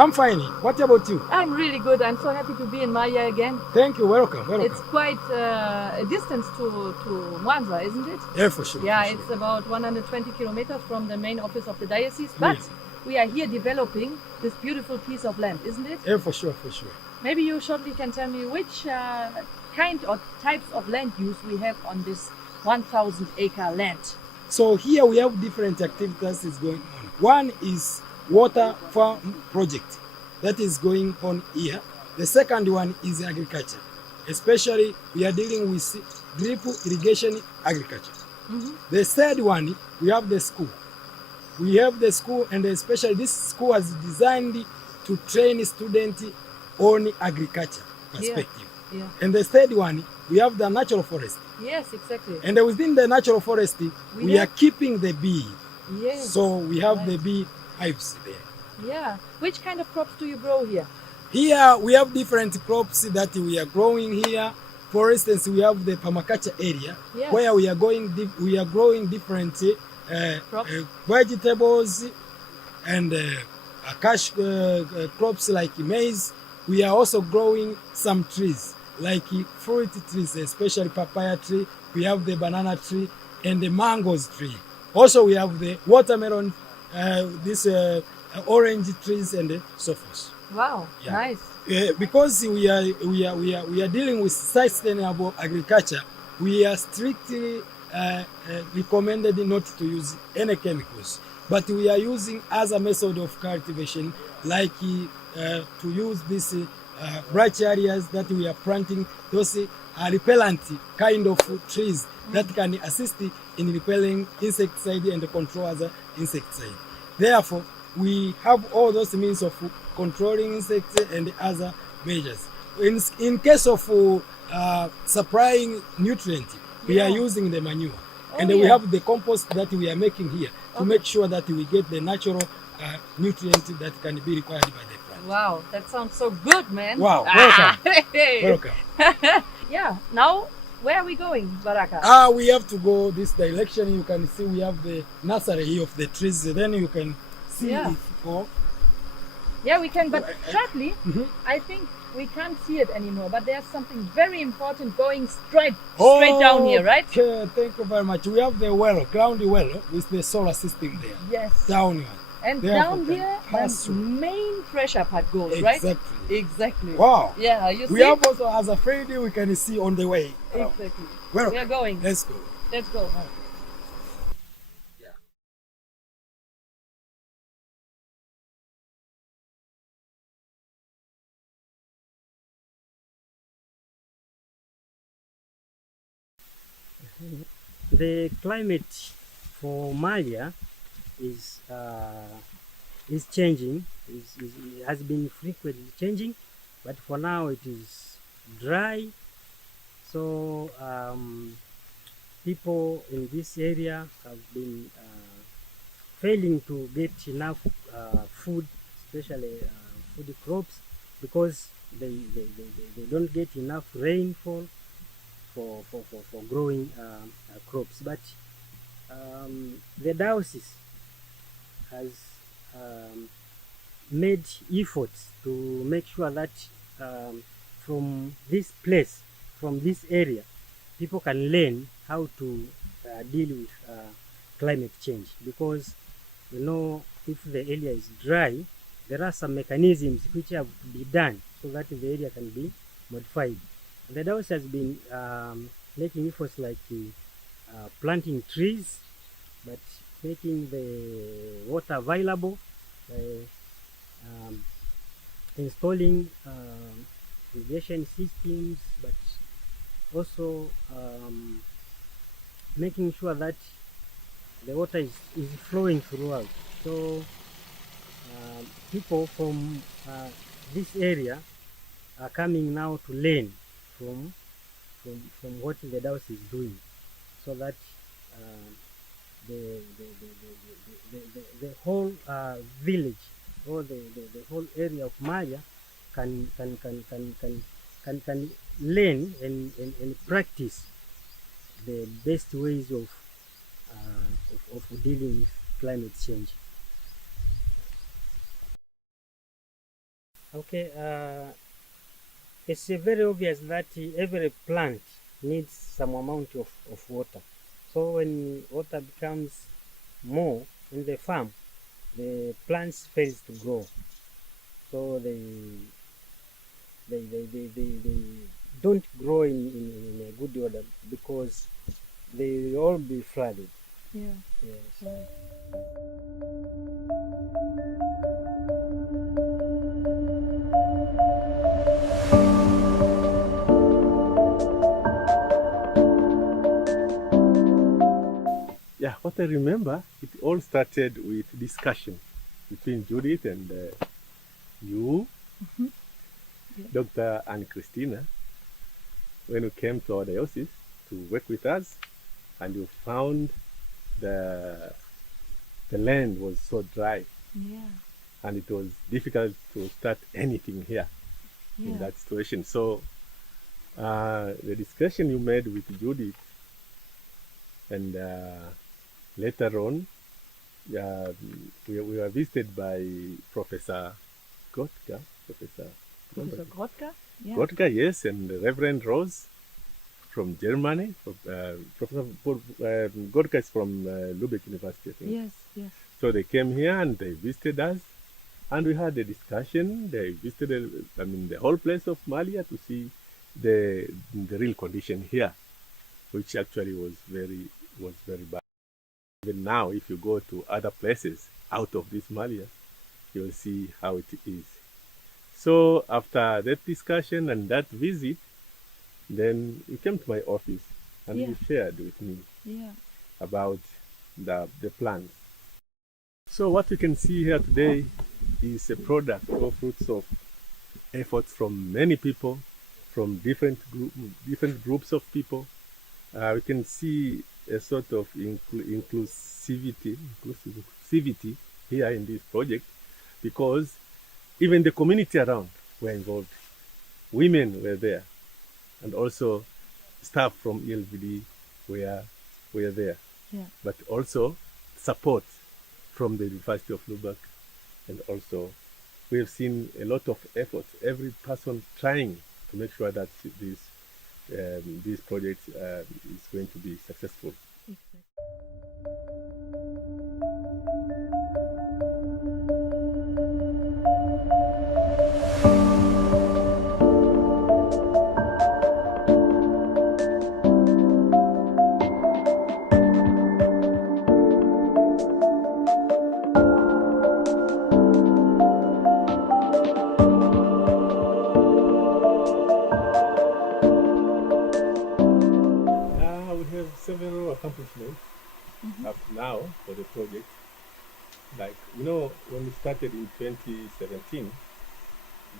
I'm fine. What about you? I'm really good. I'm so happy to be in Maya again. Thank you. Welcome. It's quite a distance to Mwanza, isn't it? Yeah, for sure. Yeah, for sure. it's about 120 kilometers from the main office of the diocese. But we are here developing this beautiful piece of land, isn't it? Yeah, for sure. Maybe you shortly can tell me which kind or types of land use we have on this 1,000-acre land. So here we have different activities is going on. One is water farm project that is going on here. The second one is agriculture. Especially we are dealing with drip irrigation agriculture. The third one, we have the school. We have the school, and especially this school was designed to train students on agriculture perspective. Yeah. And the third one, we have the natural forest. Yes, exactly. And within the natural forest, we are keeping the bee. Yes. So we have the bee hives there. Yeah. Which kind of crops do you grow here? Here we have different crops that we are growing here. For instance, we have the permaculture area where we are growing different vegetables and cash crops like maize. We are also growing some trees like fruit trees, especially papaya tree. We have the banana tree and the mangoes tree. Also, we have the watermelon, orange trees, and so forth. Wow, nice. Because we are dealing with sustainable agriculture, we are strictly recommended not to use any chemicals, but we are using other method of cultivation, like to use this branch areas that we are planting, those repellent kind of trees that can assist in repelling insecticide and control other insecticide. Therefore, we have all those means of controlling insects and other measures. In case of supplying nutrients, we are using the manure. We have the compost that we are making here to make sure that we get the natural nutrients that can be required by the plant. Wow, that sounds so good, man. Wow, welcome. Welcome. Yeah, now where are we going, Baraka? We have to go this direction. You can see we have the nursery here of the trees. Then you can see it. Yeah, we can, but sadly, I think we can't see it anymore. But there's something very important going straight down here, right? Thank you very much. We have the well, ground well, with the solar system there. Yes. Down here. And down here, the main pressure part goes, right? Exactly. Wow. Yeah, you see? We have also, as a Friday, we can see on the way. Exactly. Well, we are going. Let's go. Let's go. The climate for Maya is changing. It has been frequently changing, but for now it is dry. So people in this area have been failing to get enough food, especially food crops, because they don't get enough rainfall for growing crops. But the diocese has made efforts to make sure that from this place, from this area, people can learn how to deal with climate change, because if the area is dry, there are some mechanisms which have to be done so that the area can be modified. The diocese has been making efforts like planting trees, but making the water available, installing irrigation systems, but also making sure that the water is flowing throughout. So people from this area are coming now to learn from what the diocese is doing, so that the whole village or the whole area of Maya can learn and practice the best ways of dealing with climate change. Okay, it's very obvious that every plant needs some amount of water. So when water becomes more in the farm, the plants fails to grow. So they don't grow in a good order because they will all be flooded. Yeah. Yes. Right. Yeah, what I remember, it all started with discussion between Judith and you, Yeah. Dr. and Christina, when we came to our diocese to work with us, and you found the the land was so dry, Yeah. and it was difficult to start anything here in Yeah. that situation. So the discussion you made with Judith, and later on, we were visited by Professor Gotka, Professor Grotka. Yeah. Gotka, yes, and Reverend Rose from Germany. Professor Gotka is from Lübeck University, I think. Yes. Yes. So they came here and they visited us, and we had a discussion. They visited, the whole place of Malia to see the real condition here, which actually was very bad. Even now, if you go to other places out of this Malia, you'll see how it is. So after that discussion and that visit, then you came to my office and Yeah. you shared with me Yeah. about the plans. So what you can see here today is a product or fruits of efforts from many people, from different groups of people. We can see a sort of inclusivity here in this project, because even the community around were involved. Women were there, and also staff from ELVD were there. Yeah. But also support from the University of Lübeck, and also we have seen a lot of effort. Every person trying to make sure that this project is going to be successful. Exactly. We have several accomplishments up now for the project. Like, when we started in 2017,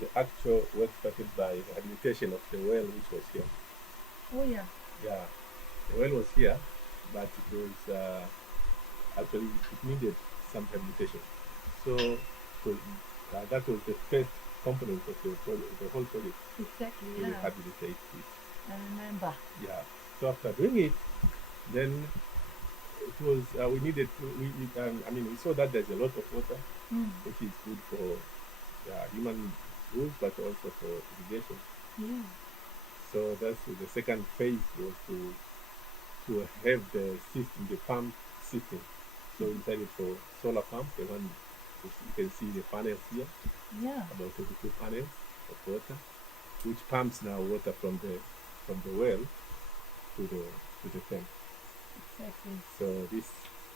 the actual work started by rehabilitation of the well, which was here. Oh yeah. Yeah, the well was here, but it was actually it needed some rehabilitation. So that was the first component of the whole project, Exactly. to Yeah. rehabilitate it. I remember. Yeah. So after doing it, then it was we needed to, we saw that there's a lot of water, which is good for human use, but also for irrigation. Yeah. So that's the second phase, was to have the system, the pump system. So we decided for solar pump, the one which you can see the panels here, Yeah. about 22 panels of water, which pumps now water from the well to the tank. Exactly. So this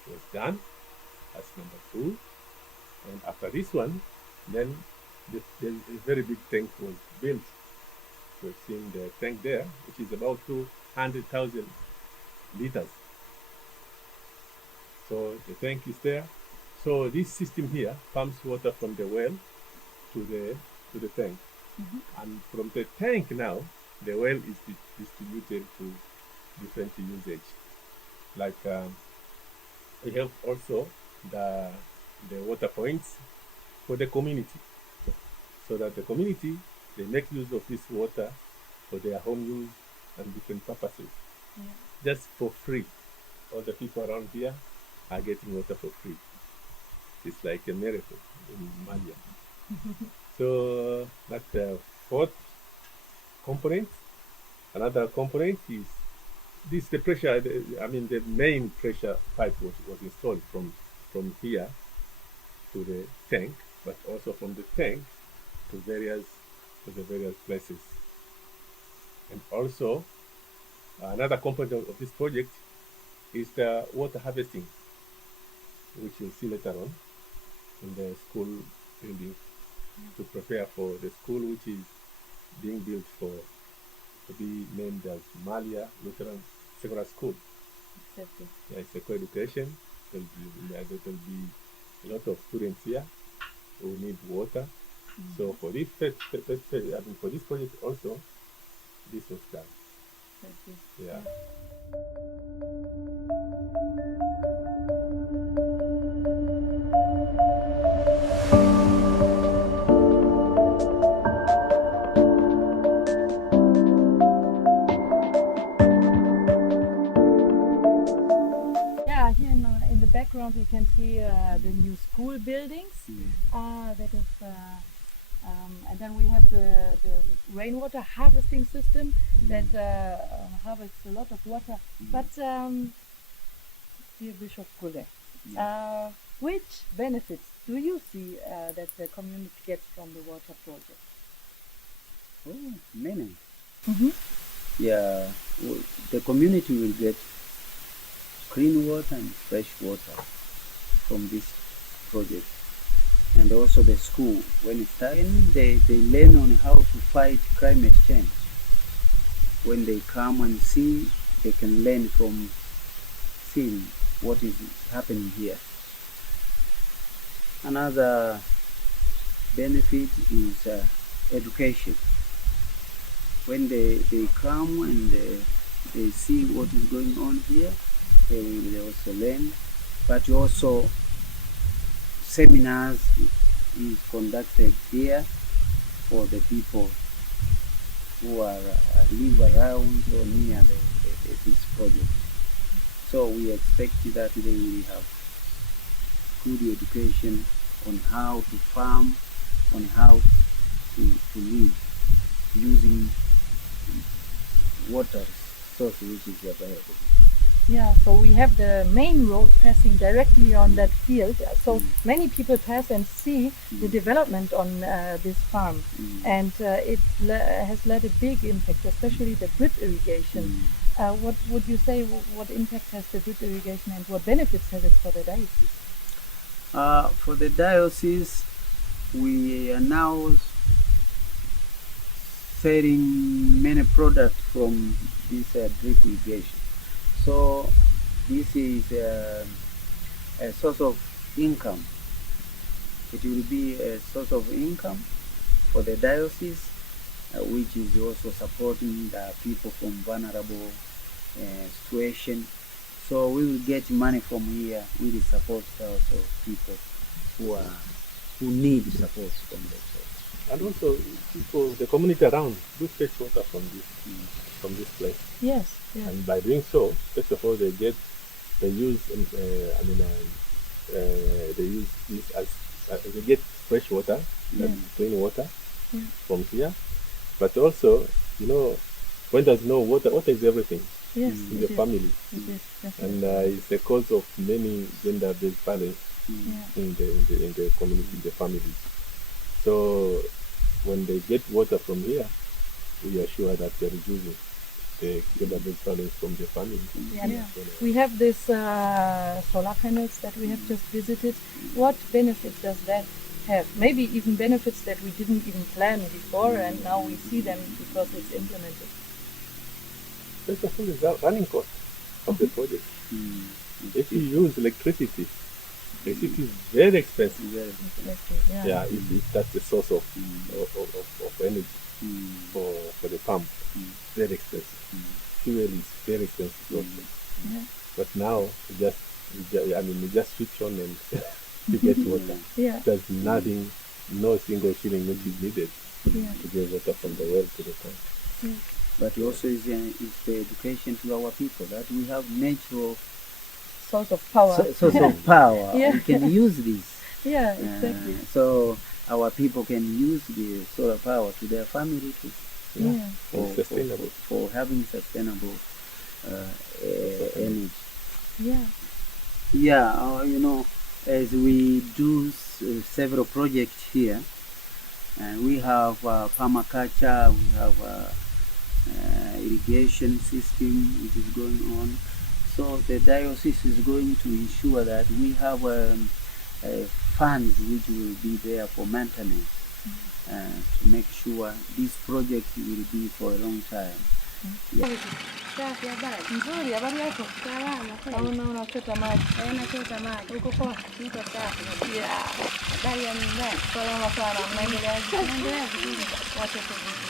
was done as number 2, and after this one, then the very big tank was built. We've seen the tank there, which is about 200,000 liters. So the tank is there. So this system here pumps water from the well to the tank, and from the tank now, the well is distributed to different usage. Like we have also the water points for the community, so that the community, they make use of this water for their home use and different purposes, Yeah. just for free. All the people around here are getting water for free. It's like a miracle in Malia. So that's the fourth component. Another component is this the pressure. The main pressure pipe was installed from here to the tank, but also from the tank to the various places. And also another component of this project is the water harvesting, which you'll see later on in the school building to prepare for the school which is being built to be named as Malia Lutheran Secondary School. Exactly. Yeah, it's a co-education. There'll be a lot of students here who need water. So for this for this project also, this was done. Exactly. Yeah. Yeah, here in the background you can see the new school buildings. And then we have the rainwater harvesting system that harvests a lot of water. But dear Bishop Kule, which benefits do you see that the community gets from the water project? Oh, many. Mm-hmm. Yeah, the community will get clean water and fresh water from this project. And also the school, when it starts, they learn on how to fight climate change. When they come and see, they can learn from seeing what is happening here. Another benefit is education. When they come and they see what is going on here, they will also learn. But also seminars is conducted here for the people who are live around or near this project. So we expect that they will have good education on how to farm, on how to live using water source which is available. Yeah, so we have the main road passing directly on that field. So many people pass and see the development on this farm. And it has led a big impact, especially the drip irrigation. What would you say, what impact has the drip irrigation and what benefits has it for the diocese? For the diocese, we are now selling many products from this drip irrigation. So this is a source of income. It will be a source of income for the diocese, which is also supporting the people from vulnerable situation. So we will get money from here. We will support also people who need support from the church. And also people, the community around do fetch water from this place. Yes, yes. And by doing so, first of all, they use this as they get fresh water, clean water from here. But also, when there's no water, water is everything in the family, and it's a cause of many gender-based violence in the community, in the families. So when they get water from here, we are sure that they're reducing the gender-based violence from the family. We have this solar panels that we have just visited. What benefit does that have? Maybe even benefits that we didn't even plan before, and now we see them because it's implemented. First of all, is the running cost of the project. If you use electricity is very expensive. If that's the source of energy for the pump, very expensive. Fuel is very expensive also. But now we just switch on and you get water. There's nothing, no single shilling which is needed to get water from the well to the tank. But also is the education to our people that we have natural source of power. We can use this. Yeah, exactly. So our people can use the solar power to their family too. Yeah. And sustainable. For having sustainable energy. Yeah. Yeah, as we do several projects here, we have permaculture, we have irrigation system which is going on. So the diocese is going to ensure that we have funds which will be there for maintenance, to make sure this project will be for a long time. Yeah. Safi, habari? Nzuri, habari yako? Salama kweli. Au unachota maji? Nachota maji. Uko poa? Niko safi. Yeah. Habari ya nyumbani? Salama sana. Mnaendeleaje? Naendelea vizuri. Watoto vipi?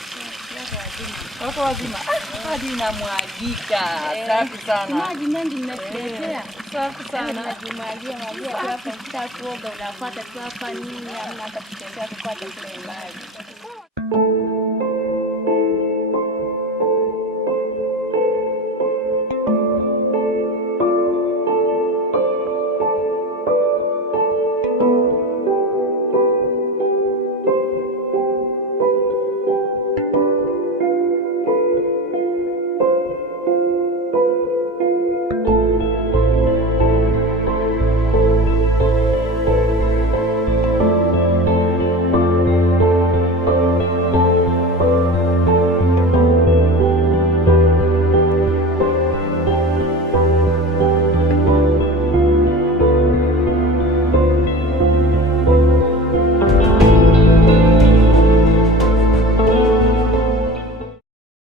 Wako wazima. Wako wazima? Hadi inamwagika. Safi sana. Maji mengi mnatuletea. Safi sana. Tunajimwagia magia tu hapa, ukitaka kuoga unafuata tu hapa nini, hamna hata kutembea kupata kule maji.